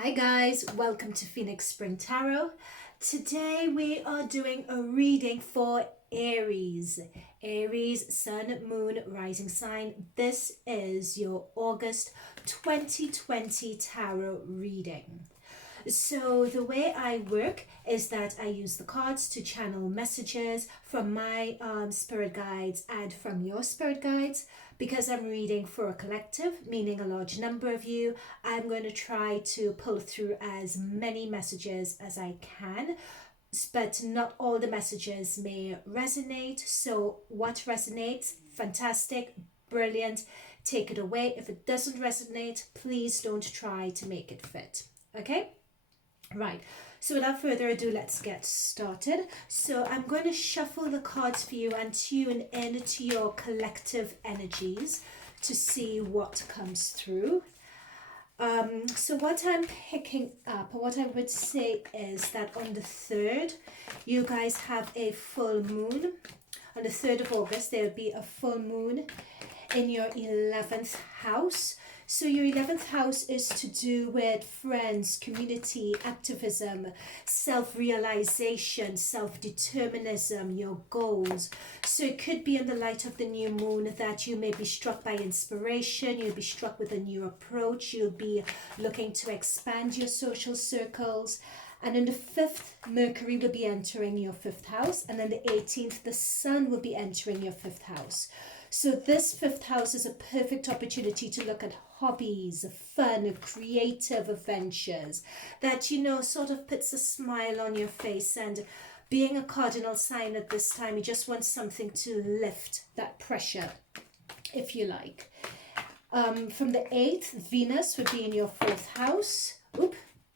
Hi guys, welcome to Phoenix Spring Tarot. Today we are doing a reading for Aries. Aries, Sun, Moon, Rising sign. This is your August 2020 tarot reading. So the way I work is that I use the cards to channel messages from my spirit guides and from your spirit guides. Because I'm reading for a collective, meaning a large number of you, I'm going to try to pull through as many messages as I can, but not all the messages may resonate. So what resonates, fantastic, brilliant, take it away. If it doesn't resonate, please don't try to make it fit. Okay? Right, so without further ado, let's get started. So I'm going to shuffle the cards for you and tune into your collective energies to see what comes through. So what I'm picking up, what I would say is that on the 3rd, you guys have a full moon. On the 3rd of August, there will be a full moon in your 11th house. So your 11th house is to do with friends, community, activism, self-realization, self-determinism, your goals. So it could be in the light of the new moon that you may be struck by inspiration, you'll be struck with a new approach, you'll be looking to expand your social circles. And on the 5th, Mercury will be entering your 5th house. And then the 18th, the Sun will be entering your 5th house. So this 5th house is a perfect opportunity to look at hobbies, fun, creative adventures that, you know, sort of puts a smile on your face. And being a cardinal sign at this time, you just want something to lift that pressure, if you like. From the 8th, Venus would be in your 4th house.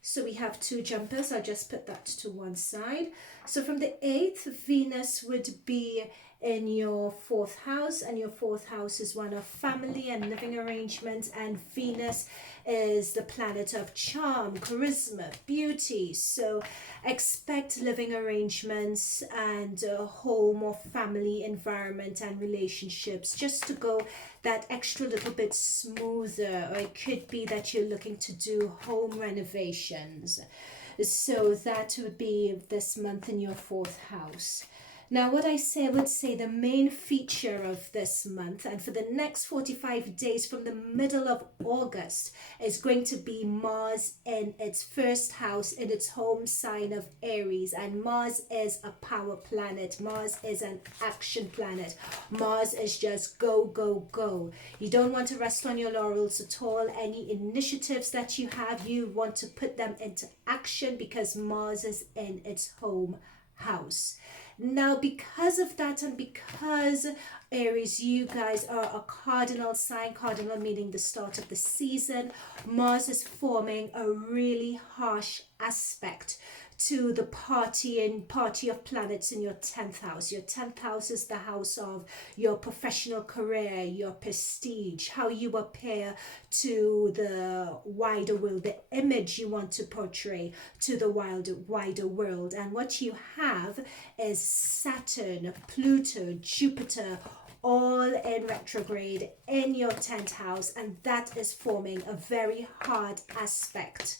So we have two jumpers. I'll just put that to one side. So from the 8th, Venus would be in your 4th house, and your 4th house is one of family and living arrangements, and Venus is the planet of charm, charisma, beauty. So expect living arrangements and a home or family environment and relationships just to go that extra little bit smoother. Or it could be that you're looking to do home renovations. So that would be this month in your 4th house. Now, what I would say the main feature of this month and for the next 45 days from the middle of August is going to be Mars in its first house in its home sign of Aries. And Mars is a power planet. Mars is an action planet. Mars is just go, go, go. You don't want to rest on your laurels at all. Any initiatives that you have, you want to put them into action because Mars is in its home house. Now, because of that, and because Aries, you guys are a cardinal sign, cardinal meaning the start of the season, Mars is forming a really harsh aspect to the party of planets in your 10th house. Your 10th house is the house of your professional career, your prestige, how you appear to the wider world, the image you want to portray to the wider world. And what you have is Saturn, Pluto, Jupiter, all in retrograde in your 10th house, and that is forming a very hard aspect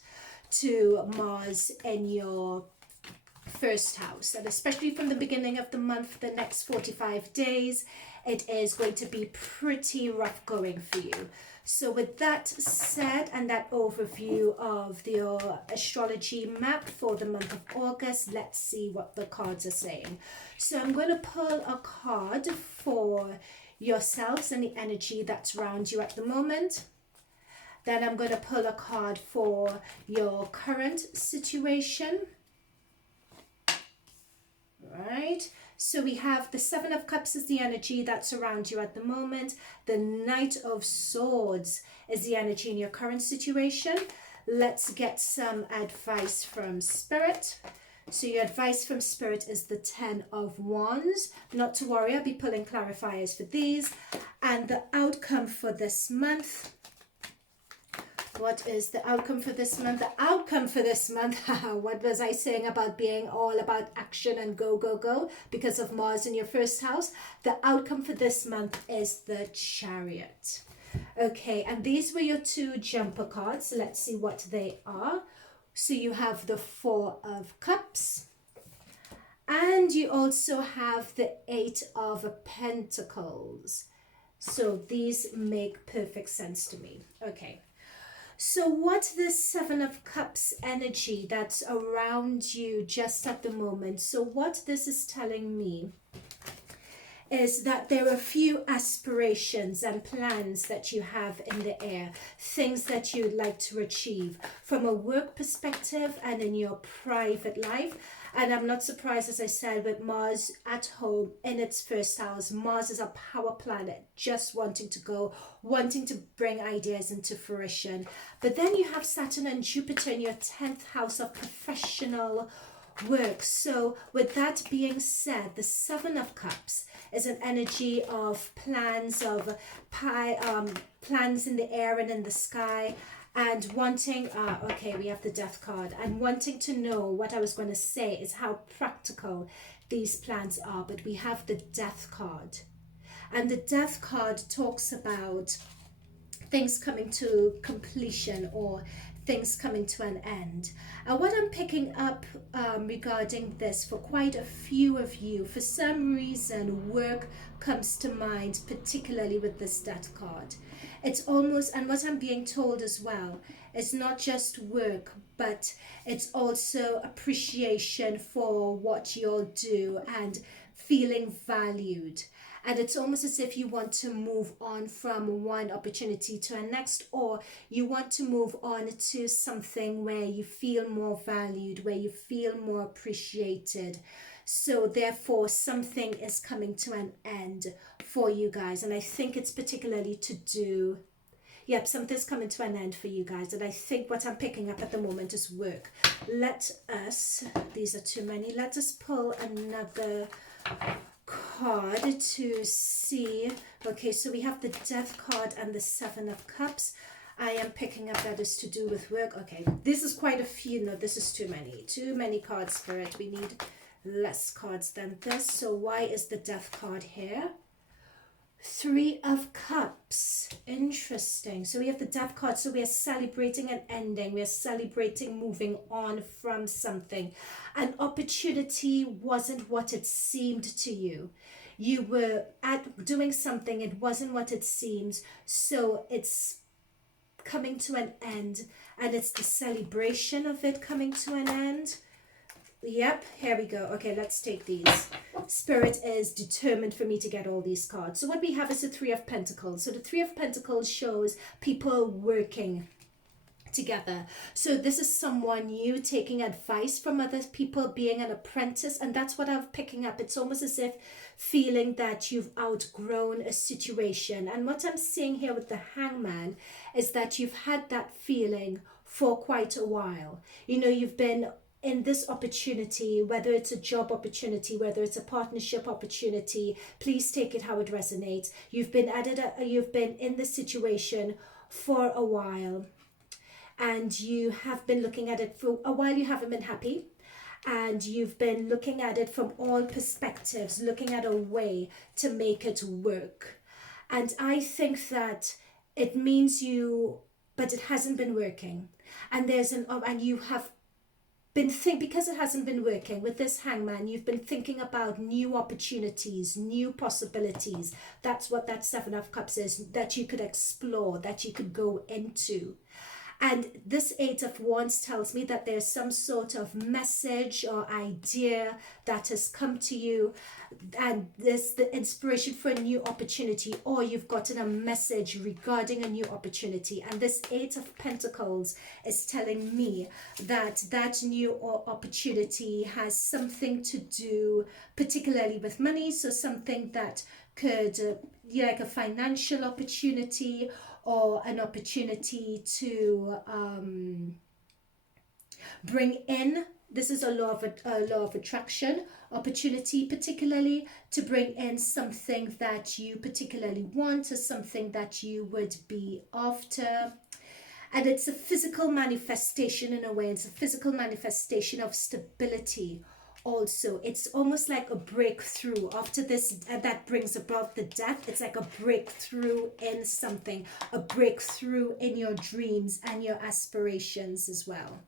to Mars in your first house. And especially from the beginning of the month, the next 45 days, it is going to be pretty rough going for you. So with that said, and that overview of your astrology map for the month of August, let's see what the cards are saying. So I'm going to pull a card for yourselves and the energy that's around you at the moment. Then I'm going to pull a card for your current situation. Right. So we have the 7 of Cups is the energy that's around you at the moment. The Knight of Swords is the energy in your current situation. Let's get some advice from Spirit. So your advice from Spirit is the 10 of Wands. Not to worry, I'll be pulling clarifiers for these. And the outcome for this month. What is the outcome for this month? The outcome for this month, what was I saying about being all about action and go, go, go because of Mars in your first house? The outcome for this month is the Chariot. Okay, and these were your two jumper cards. Let's see what they are. So you have the Four of Cups, and you also have the Eight of Pentacles. So these make perfect sense to me. Okay. So what the Seven of Cups energy that's around you just at the moment, so what this is telling me is that there are a few aspirations and plans that you have in the air, things that you'd like to achieve from a work perspective and in your private life. And I'm not surprised, as I said, with Mars at home in its first house. Mars is a power planet, just wanting to go, wanting to bring ideas into fruition. But then you have Saturn and Jupiter in your 10th house of professional work. So with that being said, the Seven of Cups is an energy of plans, of plans in the air and in the sky, and wanting, okay, we have the Death card, and wanting to know, what I was going to say is how practical these plans are. But we have the Death card, and the Death card talks about things coming to completion or things coming to an end. And what I'm picking up regarding this, for quite a few of you, for some reason work comes to mind, particularly with this Death card. It's almost, and what I'm being told as well, it's not just work, but it's also appreciation for what you'll do and feeling valued. And it's almost as if you want to move on from one opportunity to a next, or you want to move on to something where you feel more valued, where you feel more appreciated. So therefore something is coming to an end for you guys. And I think it's particularly to do, yep, something's coming to an end for you guys. And I think what I'm picking up at the moment is work. Let us, these are too many, let us pull another card to see. Okay, so we have the Death card and the Seven of Cups. I am picking up that is to do with work. Okay, this is quite a few. No, this is too many cards for it. We need less cards than this. So why is the Death card here? Three of Cups. Interesting. So we have the Death card. So we are celebrating an ending. We are celebrating moving on from something. An opportunity wasn't what it seemed to you. You were doing something. It wasn't what it seems. So it's coming to an end. And it's the celebration of it coming to an end. Yep, here we go. Okay, let's take these. Spirit is determined for me to get all these cards. So what we have is the Three of Pentacles. So the Three of Pentacles shows people working together. So this is someone new taking advice from other people, being an apprentice, and that's what I'm picking up. It's almost as if feeling that you've outgrown a situation. And what I'm seeing here with the Hangman is that you've had that feeling for quite a while. You know, you've been in this opportunity, whether it's a job opportunity, whether it's a partnership opportunity, please take it how it resonates. You've been you've been in this situation for a while, and you have been looking at it for a while. You haven't been happy, and you've been looking at it from all perspectives, looking at a way to make it work. And I think that it means you, but it hasn't been working. And and you have because it hasn't been working with this Hangman, you've been thinking about new opportunities, new possibilities. That's what that Seven of Cups is, that you could explore, that you could go into. And this Eight of Wands tells me that there's some sort of message or idea that has come to you, and there's the inspiration for a new opportunity, or you've gotten a message regarding a new opportunity. And this Eight of Pentacles is telling me that that new opportunity has something to do particularly with money. So something that could like a financial opportunity, or an opportunity to bring in, this is a law of attraction, opportunity particularly to bring in something that you particularly want, or something that you would be after. And it's a physical manifestation in a way. It's a physical manifestation of stability Also, it's almost like a breakthrough after this that brings about the death. It's like a breakthrough in something, a breakthrough in your dreams and your aspirations as well.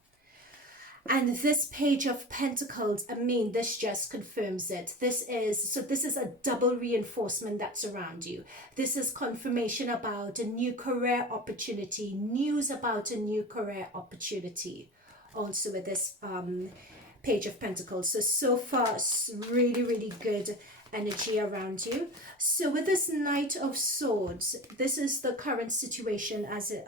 And this page of pentacles, I mean, this just confirms it. This is a double reinforcement that's around you. This is confirmation about a new career opportunity, news about a new career opportunity. Also with this page of pentacles. So far, really, really good energy around you. So with this Knight of Swords, this is the current situation as it,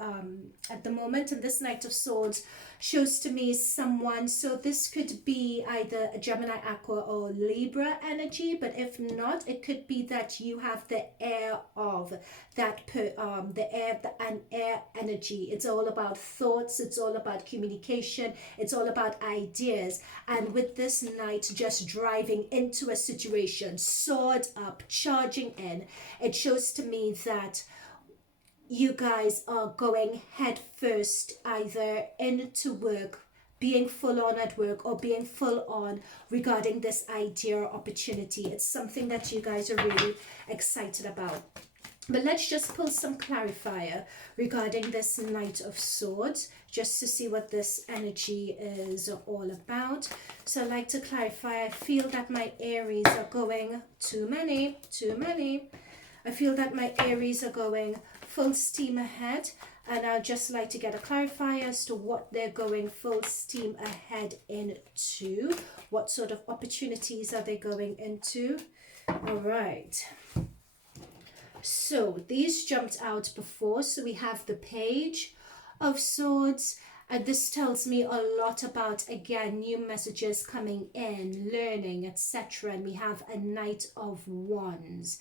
at the moment, and this Knight of Swords shows to me someone, so this could be either a Gemini, Aqua, or Libra energy, but if not, it could be that you have the air of that an air energy. It's all about thoughts, it's all about communication, it's all about ideas. And with this Knight just driving into a situation, sword up, charging in, it shows to me that you guys are going head first, either into work, being full on at work, or being full on regarding this idea or opportunity. It's something that you guys are really excited about. But let's just pull some clarifier regarding this Knight of Swords, just to see what this energy is all about. So I'd like to clarify, I feel that my Aries are going too many. I feel that my Aries are going full steam ahead, and I'd just like to get a clarifier as to what they're going full steam ahead into. What sort of opportunities are they going into? All right. So these jumped out before. So we have the Page of Swords, and this tells me a lot about, again, new messages coming in, learning, etc. And we have a Knight of Wands.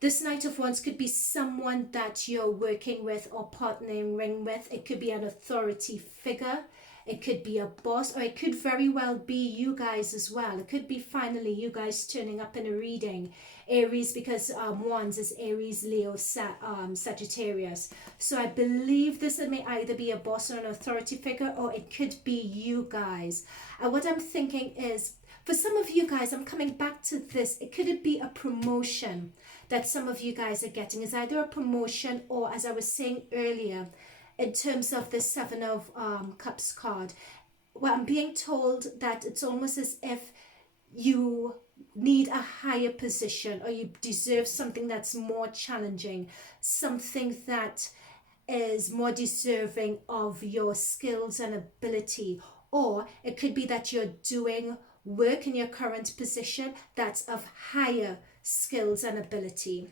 This Knight of Wands could be someone that you're working with or partnering with. It could be an authority figure. It could be a boss, or it could very well be you guys as well. It could be finally you guys turning up in a reading. Aries, because Wands is Aries, Leo, Sagittarius. So I believe this may either be a boss or an authority figure, or it could be you guys. And what I'm thinking is, for some of you guys, I'm coming back to this. It could be a promotion that some of you guys are getting. Is either a promotion, or, as I was saying earlier, in terms of the Seven of Cups card, well, I'm being told that it's almost as if you need a higher position, or you deserve something that's more challenging, something that is more deserving of your skills and ability. Or it could be that you're doing work in your current position that's of higher skills and ability.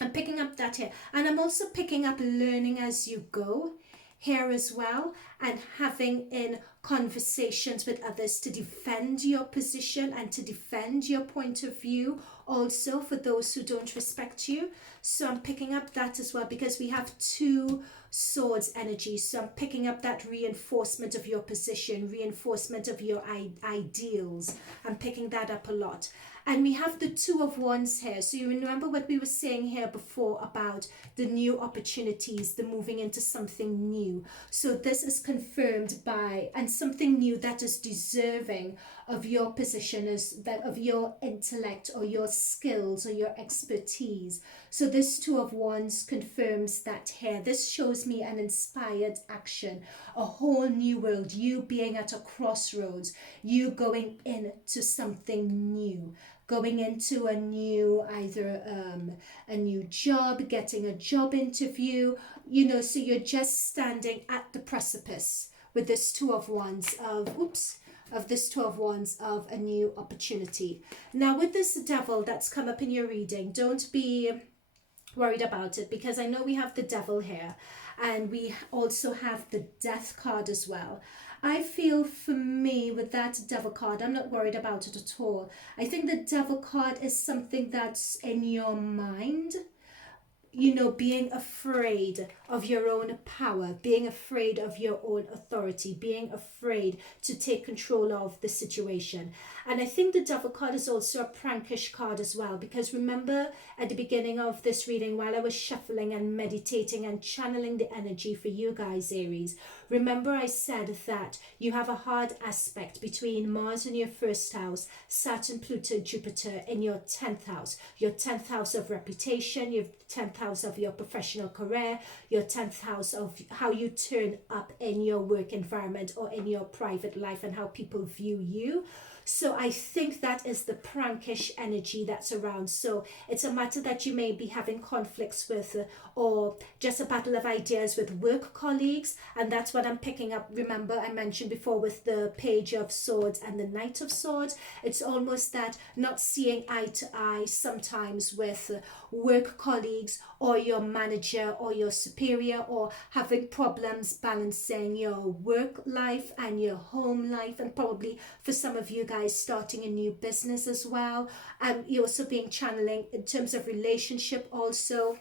I'm picking up that here, and I'm also picking up learning as you go here as well, and having in conversations with others to defend your position and to defend your point of view, also for those who don't respect you. So I'm picking up that as well, because we have two swords energy. So I'm picking up that reinforcement of your position, reinforcement of your ideals. I'm picking that up a lot. And we have the Two of Wands here. So you remember what we were saying here before about the new opportunities, the moving into something new. So this is confirmed by, and something new that is deserving of your position, is that of your intellect or your skills or your expertise. So this Two of Wands confirms that here. This shows me an inspired action, a whole new world, you being at a crossroads, you going into something new, going into a new, either a new job, getting a job interview, you know, so you're just standing at the precipice with this Two of Wands of this Two of Wands of a new opportunity. Now with this Devil that's come up in your reading, don't be worried about it, because I know we have the Devil here, and we also have the Death card as well. I feel, for me, with that Devil card, I'm not worried about it at all. I think the Devil card is something that's in your mind, you know, being afraid of your own power, being afraid of your own authority, being afraid to take control of the situation. And I think the Devil card is also a prankish card as well, because remember at the beginning of this reading, while I was shuffling and meditating and channeling the energy for you guys, Aries, remember I said that you have a hard aspect between Mars in your first house, Saturn, Pluto, Jupiter in your 10th house. Your 10th house of reputation, your 10th house of your professional career, your 10th house of how you turn up in your work environment or in your private life and how people view you. So I think that is the prankish energy that's around. So it's a matter that you may be having conflicts with or just a battle of ideas with work colleagues. And that's what I'm picking up. Remember, I mentioned before with the Page of Swords and the Knight of Swords. It's almost that not seeing eye to eye sometimes with work colleagues or your manager or your superior, or having problems balancing your work life and your home life, and probably for some of you guys starting a new business as well. You're also being channeling in terms of relationship also.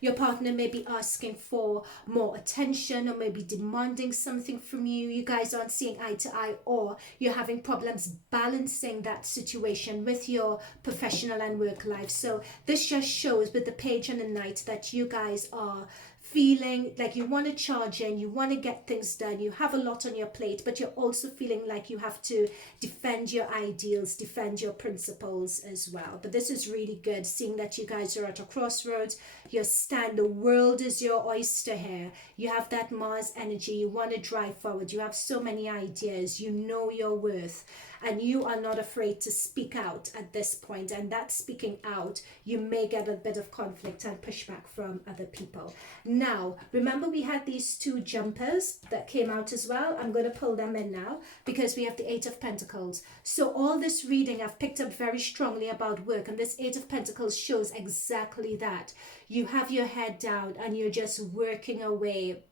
Your partner may be asking for more attention or maybe demanding something from you. You guys aren't seeing eye to eye, or you're having problems balancing that situation with your professional and work life. So this just shows with the Page and the Knight that you guys are feeling like you want to charge in, you want to get things done, you have a lot on your plate, but you're also feeling like you have to defend your ideals, defend your principles as well. But this is really good, seeing that you guys are at a crossroads. You stand, the world is your oyster here. You have that Mars energy, you want to drive forward, you have so many ideas, you know your worth, and you are not afraid to speak out at this point. And that speaking out, you may get a bit of conflict and pushback from other people. Now, remember we had these two jumpers that came out as well. I'm going to pull them in now because we have the Eight of Pentacles. So all this reading I've picked up very strongly about work, and this Eight of Pentacles shows exactly that. You have your head down and you're just working away,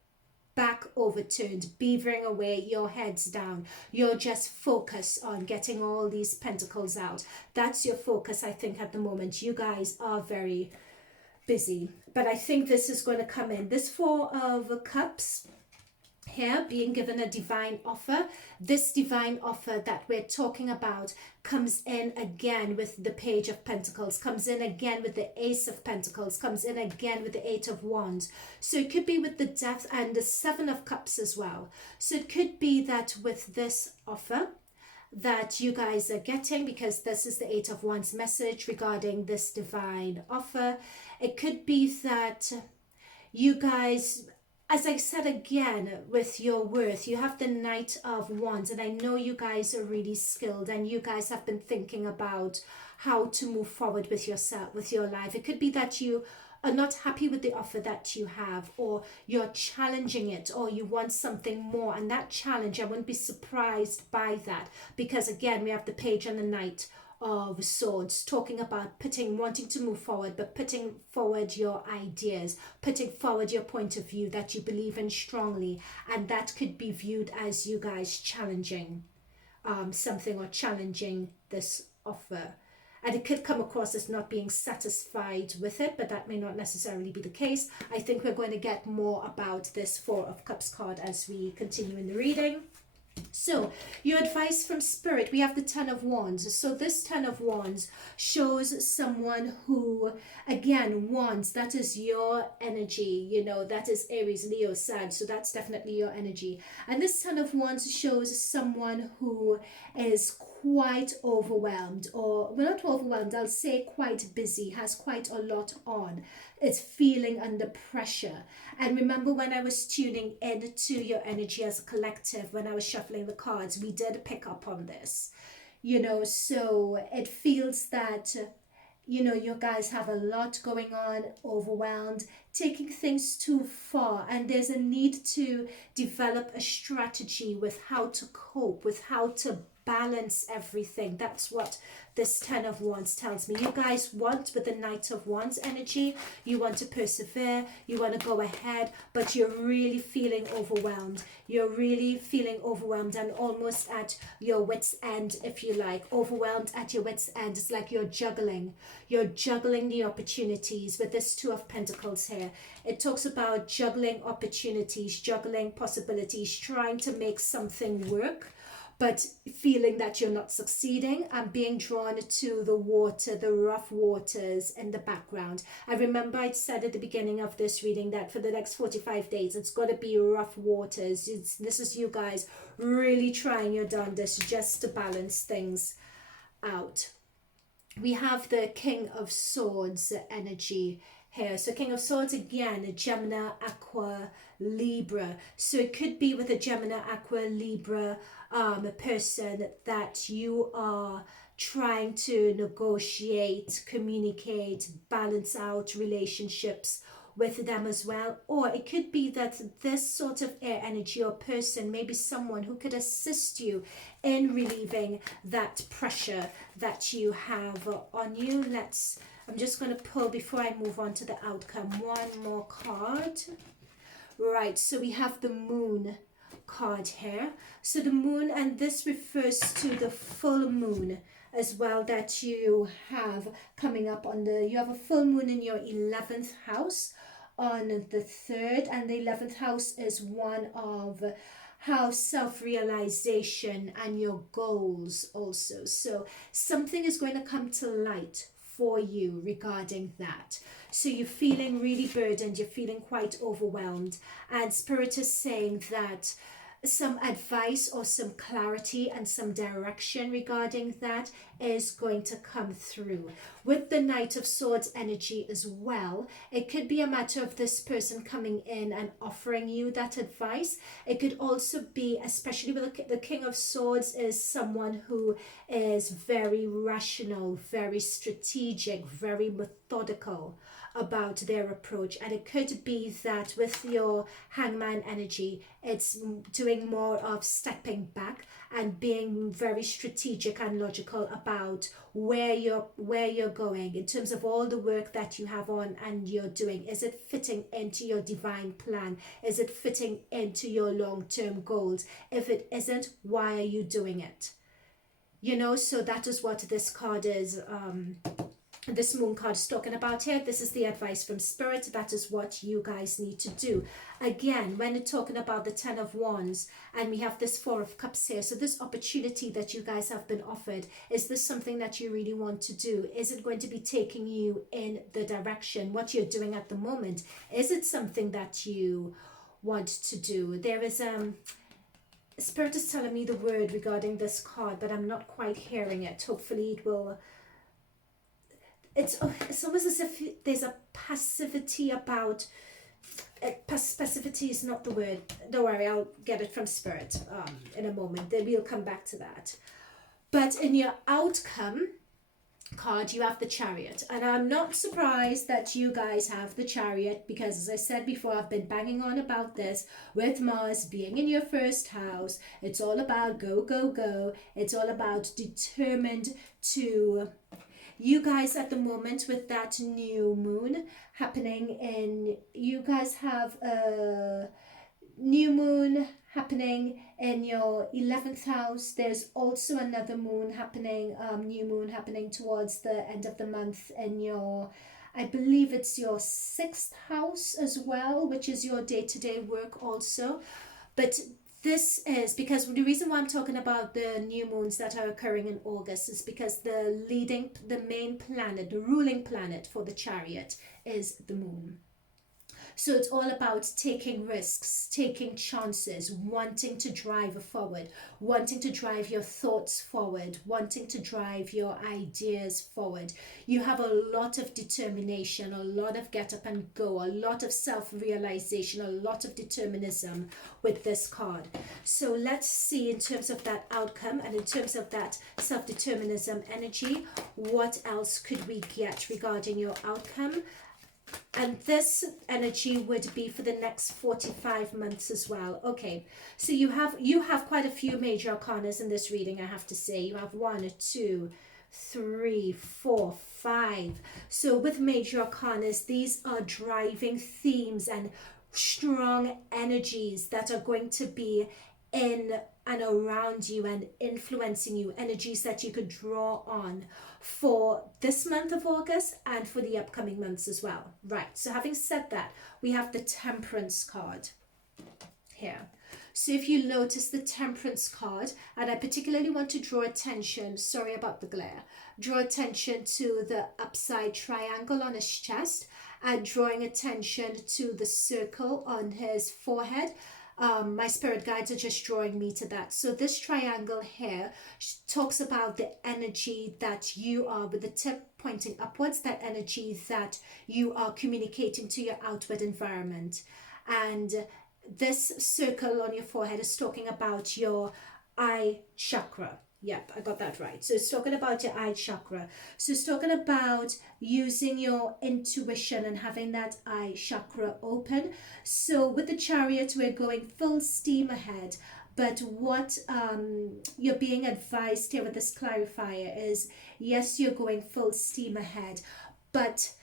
back overturned, beavering away, your head's down. You're just focused on getting all these pentacles out. That's your focus, I think, at the moment. You guys are very busy, but I think this is going to come in. This Four of Cups here, being given a divine offer. This divine offer that we're talking about comes in again with the Page of Pentacles, comes in again with the Ace of Pentacles, comes in again with the Eight of Wands. So it could be with the Death and the Seven of Cups as well. So it could be that with this offer that you guys are getting, because this is the Eight of Wands message regarding this divine offer, it could be that you guys, as I said again, with your worth, you have the Knight of Wands, and I know you guys are really skilled and you guys have been thinking about how to move forward with yourself, with your life. It could be that you are not happy with the offer that you have, or you're challenging it, or you want something more, and that challenge, I wouldn't be surprised by that, because again we have the Page and the Knight of Swords talking about wanting to move forward, but putting forward your ideas, putting forward your point of view that you believe in strongly, and that could be viewed as you guys challenging something, or challenging this offer. And it could come across as not being satisfied with it, but that may not necessarily be the case. I think we're going to get more about this Four of Cups card as we continue in the reading. So your advice from Spirit, we have the Ten of Wands. So this Ten of Wands shows someone who, again, wands, that is your energy, you know, that is Aries, Leo, Sag, so that's definitely your energy. And this Ten of Wands shows someone who is quite overwhelmed, or, well, not overwhelmed, I'll say quite busy, has quite a lot on, is feeling under pressure. And remember, when I was tuning into your energy as a collective, when I was shuffling the cards, we did pick up on this, you know. So it feels that, you know, you guys have a lot going on, overwhelmed, taking things too far, and there's a need to develop a strategy with how to cope, with how to balance everything. That's what this Ten of Wands tells me. You guys want, with the Knight of Wands energy, you want to persevere, you want to go ahead, but you're really feeling overwhelmed. You're really feeling overwhelmed and almost at your wit's end, if you like. Overwhelmed at your wit's end. It's like you're juggling. You're juggling the opportunities with this Two of Pentacles here. It talks about juggling opportunities, juggling possibilities, trying to make something work, but feeling that you're not succeeding and being drawn to the water, the rough waters in the background. I remember I said at the beginning of this reading that for the next 45 days, it's got to be rough waters. This is you guys really trying your darndest just to balance things out. We have the King of Swords energy here. So King of Swords again, a Gemini, Aqua, Libra. So it could be with a Gemini, Aqua, Libra a person that you are trying to negotiate, communicate, balance out relationships with them as well. Or it could be that this sort of air energy or person may be someone who could assist you in relieving that pressure that you have on you. I'm just going to pull, before I move on to the outcome, one more card. Right, so we have the Moon card here. So the Moon, and this refers to the full moon as well that you have coming up on you have a full moon in your 11th house on the 3rd, and the 11th house is one of how self-realization and your goals also. So something is going to come to light for you regarding that. So you're feeling really burdened, you're feeling quite overwhelmed, and Spirit is saying that some advice or some clarity and some direction regarding that is going to come through. With the Knight of Swords energy as well, it could be a matter of this person coming in and offering you that advice. It could also be, especially with the King of Swords, is someone who is very rational, very strategic, very methodical about their approach. And it could be that with your Hangman energy, it's doing more of stepping back and being very strategic and logical about where you're going in terms of all the work that you have on and you're doing. Is it fitting into your divine plan? Is it fitting into your long-term goals? If it isn't, why are you doing it? You know, so that is what this card is, this Moon card is talking about here. This is the advice from Spirit. That is what you guys need to do. Again, when we're talking about the Ten of Wands, and we have this Four of Cups here, so this opportunity that you guys have been offered, is this something that you really want to do? Is it going to be taking you in the direction, what you're doing at the moment? Is it something that you want to do? There is Spirit is telling me the word regarding this card, but I'm not quite hearing it. Hopefully it will. It's almost as if there's a passivity about passivity is not the word. Don't worry, I'll get it from Spirit in a moment. Then we'll come back to that. But in your outcome card, you have the Chariot, and I'm not surprised that you guys have the Chariot, because as I said before, I've been banging on about this with Mars being in your first house. It's all about go, go, go. It's all about determined to. You guys at the moment with that new moon happening in, you guys have a new moon happening in your 11th house. There's also another moon happening, new moon happening towards the end of the month in your, I believe it's your 6th house as well, which is your day-to-day work also. But this is because the reason why I'm talking about the new moons that are occurring in August is because the main planet, the ruling planet for the Chariot is the moon. So it's all about taking risks, taking chances, wanting to drive forward, wanting to drive your thoughts forward, wanting to drive your ideas forward. You have a lot of determination, a lot of get up and go, a lot of self-realization, a lot of determinism with this card. So let's see in terms of that outcome and in terms of that self-determinism energy, what else could we get regarding your outcome? And this energy would be for the next 45 months as well. Okay, so you have quite a few major arcanas in this reading, I have to say. You have 1, 2, 3, 4, 5. So with major arcanas, these are driving themes and strong energies that are going to be in and around you and influencing you, energies that you could draw on for this month of August and for the upcoming months as well. Right, so having said that, we have the Temperance card here. So if you notice the Temperance card, and I particularly want to draw attention, sorry about the glare, draw attention to the upside triangle on his chest, and drawing attention to the circle on his forehead. My spirit guides are just drawing me to that. So this triangle here talks about the energy that you are, with the tip pointing upwards, that energy that you are communicating to your outward environment. And this circle on your forehead is talking about your eye chakra. Yep, I got that right. So it's talking about your eye chakra. So it's talking about using your intuition and having that eye chakra open. So with the Chariot, we're going full steam ahead. But what you're being advised here with this clarifier is, yes, you're going full steam ahead, but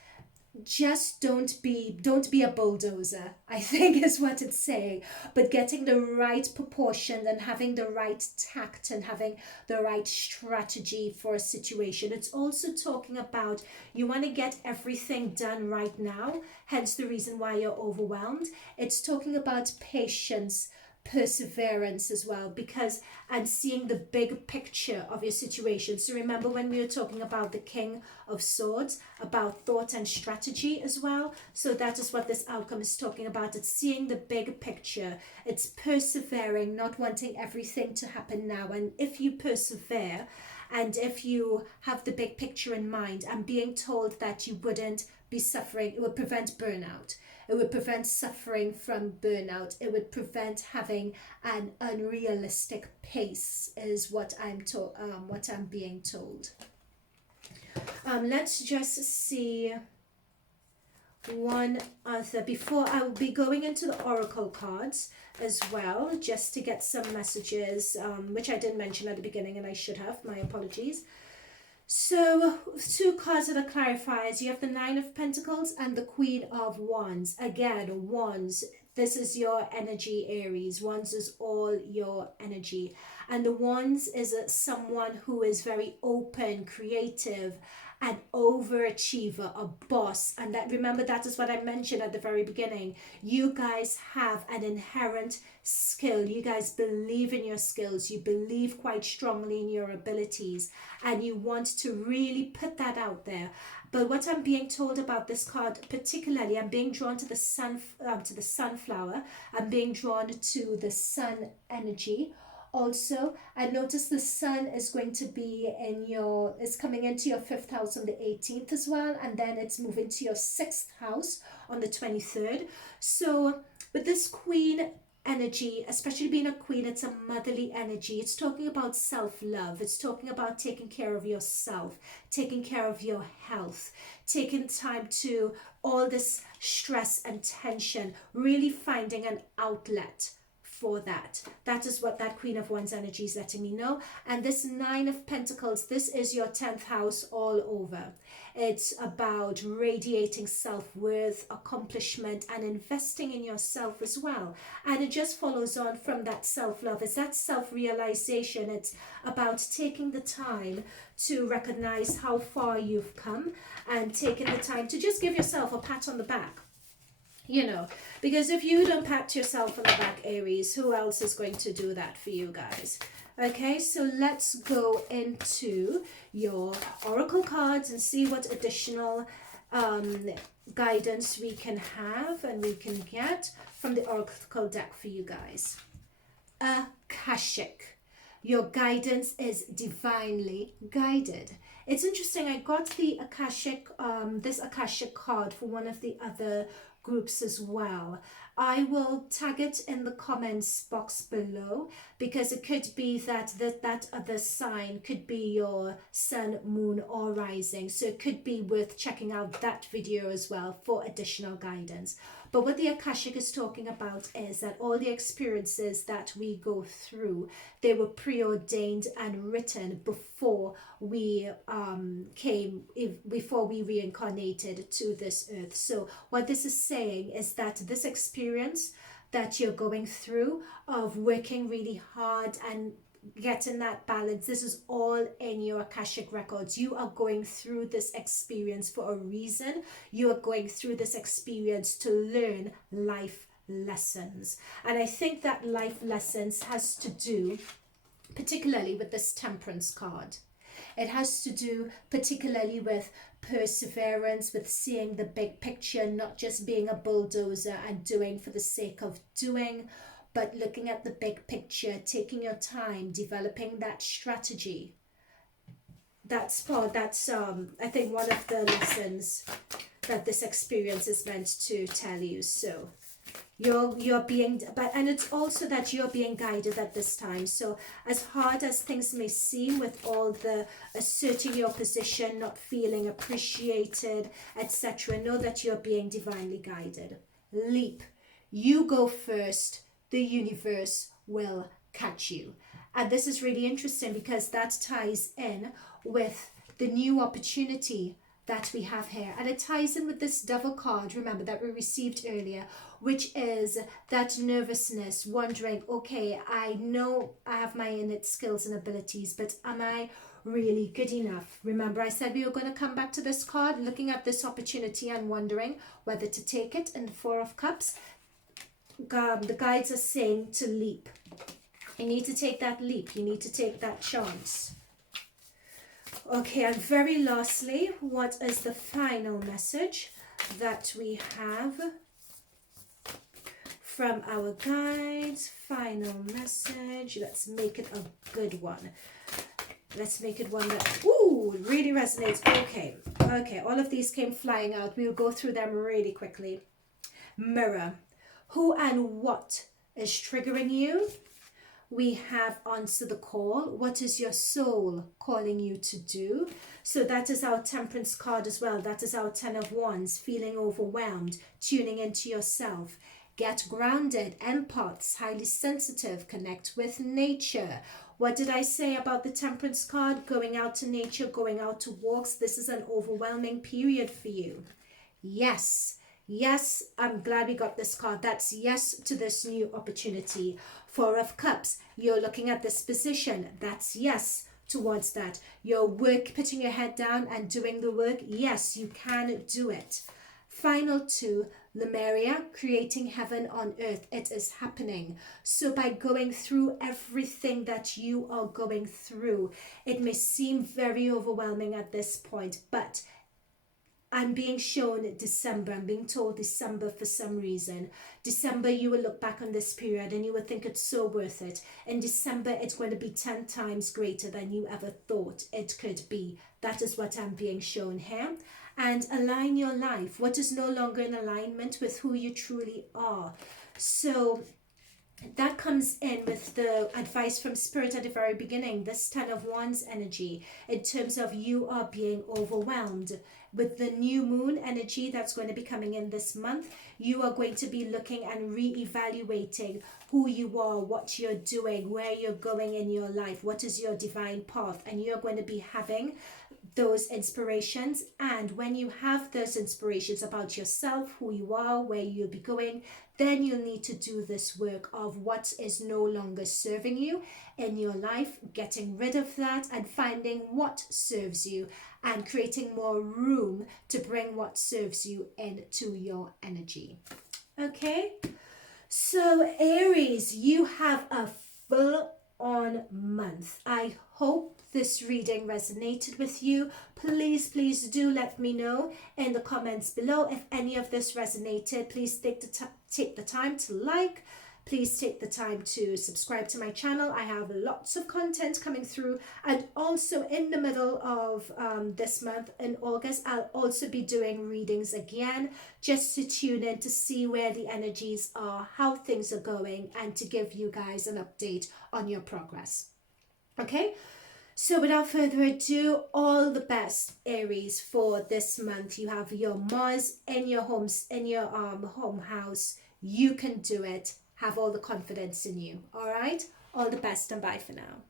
just don't be a bulldozer, I think is what it's saying. But getting the right proportion and having the right tact and having the right strategy for a situation. It's also talking about you want to get everything done right now, hence the reason why you're overwhelmed. It's talking about patience, perseverance as well, because and seeing the big picture of your situation. So remember when we were talking about the King of Swords, about thought and strategy as well. So that is what this outcome is talking about. It's seeing the big picture. It's persevering, not wanting everything to happen now. And if you persevere and if you have the big picture in mind, I'm being told that you wouldn't be suffering. It would prevent burnout. It would prevent suffering from burnout. It would prevent having an unrealistic pace, is what I'm being told. Let's just see one other before I will be going into the oracle cards as well, just to get some messages, which I didn't mention at the beginning and I should have. My apologies. So, two cards that are clarifiers. You have the Nine of Pentacles and the Queen of Wands. Again, Wands, this is your energy, Aries. Wands is all your energy. And the Wands is someone who is very open, creative, an overachiever, a boss. And that, remember, that is what I mentioned at the very beginning. You guys have an inherent skill. You guys believe in your skills. You believe quite strongly in your abilities, and you want to really put that out there. But what I'm being told about this card particularly, I'm being drawn to the sunflower. I'm being drawn to the sun energy. Also, I notice the sun is going to be is coming into your 5th house on the 18th as well, and then it's moving to your 6th house on the 23rd. So with this queen energy, especially being a queen, it's a motherly energy. It's talking about self-love. It's talking about taking care of yourself, taking care of your health, taking time to all this stress and tension, really finding an outlet for that. That is what that Queen of Wands energy is letting me know. And this Nine of Pentacles, this is your 10th house all over. It's about radiating self-worth, accomplishment, and investing in yourself as well. And it just follows on from that self-love. It's that self-realization. It's about taking the time to recognize how far you've come and taking the time to just give yourself a pat on the back. You know, because if you don't pat yourself on the back, Aries, who else is going to do that for you guys? Okay, so let's go into your oracle cards and see what additional guidance we can have and we can get from the oracle deck for you guys. Akashic. Your guidance is divinely guided. It's interesting, I got the Akashic, this Akashic card for one of the other groups as well. I will tag it in the comments box below, because it could be that that other sign could be your sun, moon, or rising. So it could be worth checking out that video as well for additional guidance. But what the Akashic is talking about is that all the experiences that we go through, they were preordained and written before we before we reincarnated to this earth. So what this is saying is that this experience that you're going through of working really hard and getting that balance, this is all in your Akashic records. You are going through this experience for a reason. You are going through this experience to learn life lessons. And I think that life lessons has to do particularly with this Temperance card. It has to do particularly with perseverance, with seeing the big picture, not just being a bulldozer and doing for the sake of doing, but looking at the big picture, taking your time, developing that strategy. That's I think one of the lessons that this experience is meant to tell you. So you're being, and it's also that you're being guided at this time. So as hard as things may seem, with all the asserting your position, not feeling appreciated, etc., know that you're being divinely guided. Leap. You go first. The universe will catch you. And this is really interesting because that ties in with the new opportunity that we have here. And it ties in with this Devil card, remember, that we received earlier, which is that nervousness, wondering, okay, I know I have my innate skills and abilities, but am I really good enough? Remember, I said we were going to come back to this card, looking at this opportunity and wondering whether to take it in the Four of Cups. The guides are saying to leap. You need to take that leap. You need to take that chance. Okay, and very lastly, what is the final message that we have from our guides? Final message. Let's make it a good one. Let's make it one that, ooh, really resonates. Okay, all of these came flying out. We will go through them really quickly. Mirror. Who and what is triggering you? We have answer the call. What is your soul calling you to do? So that is our Temperance card as well. That is our Ten of Wands, feeling overwhelmed, tuning into yourself. Get grounded, empaths, highly sensitive, connect with nature. What did I say about the Temperance card? Going out to nature, going out to walks. This is an overwhelming period for you. Yes. Yes, I'm glad we got this card. That's yes to this new opportunity. Four of Cups, you're looking at this position. That's yes towards that. Your work, putting your head down and doing the work. Yes, you can do it. Final two, Lemuria, creating heaven on earth. It is happening. So by going through everything that you are going through, it may seem very overwhelming at this point, but I'm being shown December. I'm being told December for some reason. December, you will look back on this period and you will think it's so worth it. In December, it's going to be 10 times greater than you ever thought it could be. That is what I'm being shown here. And align your life. What is no longer in alignment with who you truly are. So that comes in with the advice from Spirit at the very beginning, this Ten of Wands energy, in terms of you are being overwhelmed. With the new moon energy that's going to be coming in this month, you are going to be looking and re-evaluating who you are, what you're doing, where you're going in your life, what is your divine path, and you're going to be having those inspirations. And when you have those inspirations about yourself, who you are, where you'll be going, then you'll need to do this work of what is no longer serving you in your life, getting rid of that and finding what serves you and creating more room to bring what serves you into your energy. Okay, so Aries, you have a full-on month. I hope this reading resonated with you. Please do let me know in the comments below if any of this resonated. Please take the time to like. please take the time to subscribe to my channel. I have lots of content coming through, and also in the middle of this month in August, I'll also be doing readings again, just to tune in to see where the energies are, how things are going, and to give you guys an update on your progress. Okay, so without further ado, all the best, Aries, for this month. You have your Mars in your homes, in your home house. You can do it. Have all the confidence in you. All right, all the best, and bye for now.